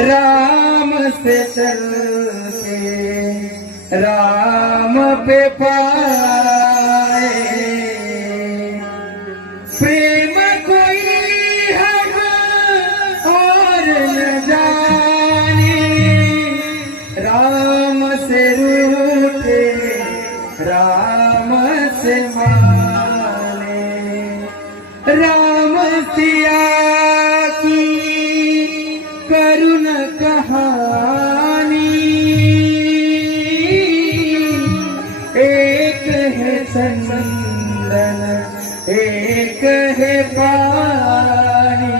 राम से चलते राम पे पाए, प्रेम कोई हम और न जाने, राम से रूठे राम से माने, राम सिया की करुण कहानी, एक है चंदन एक है पानी,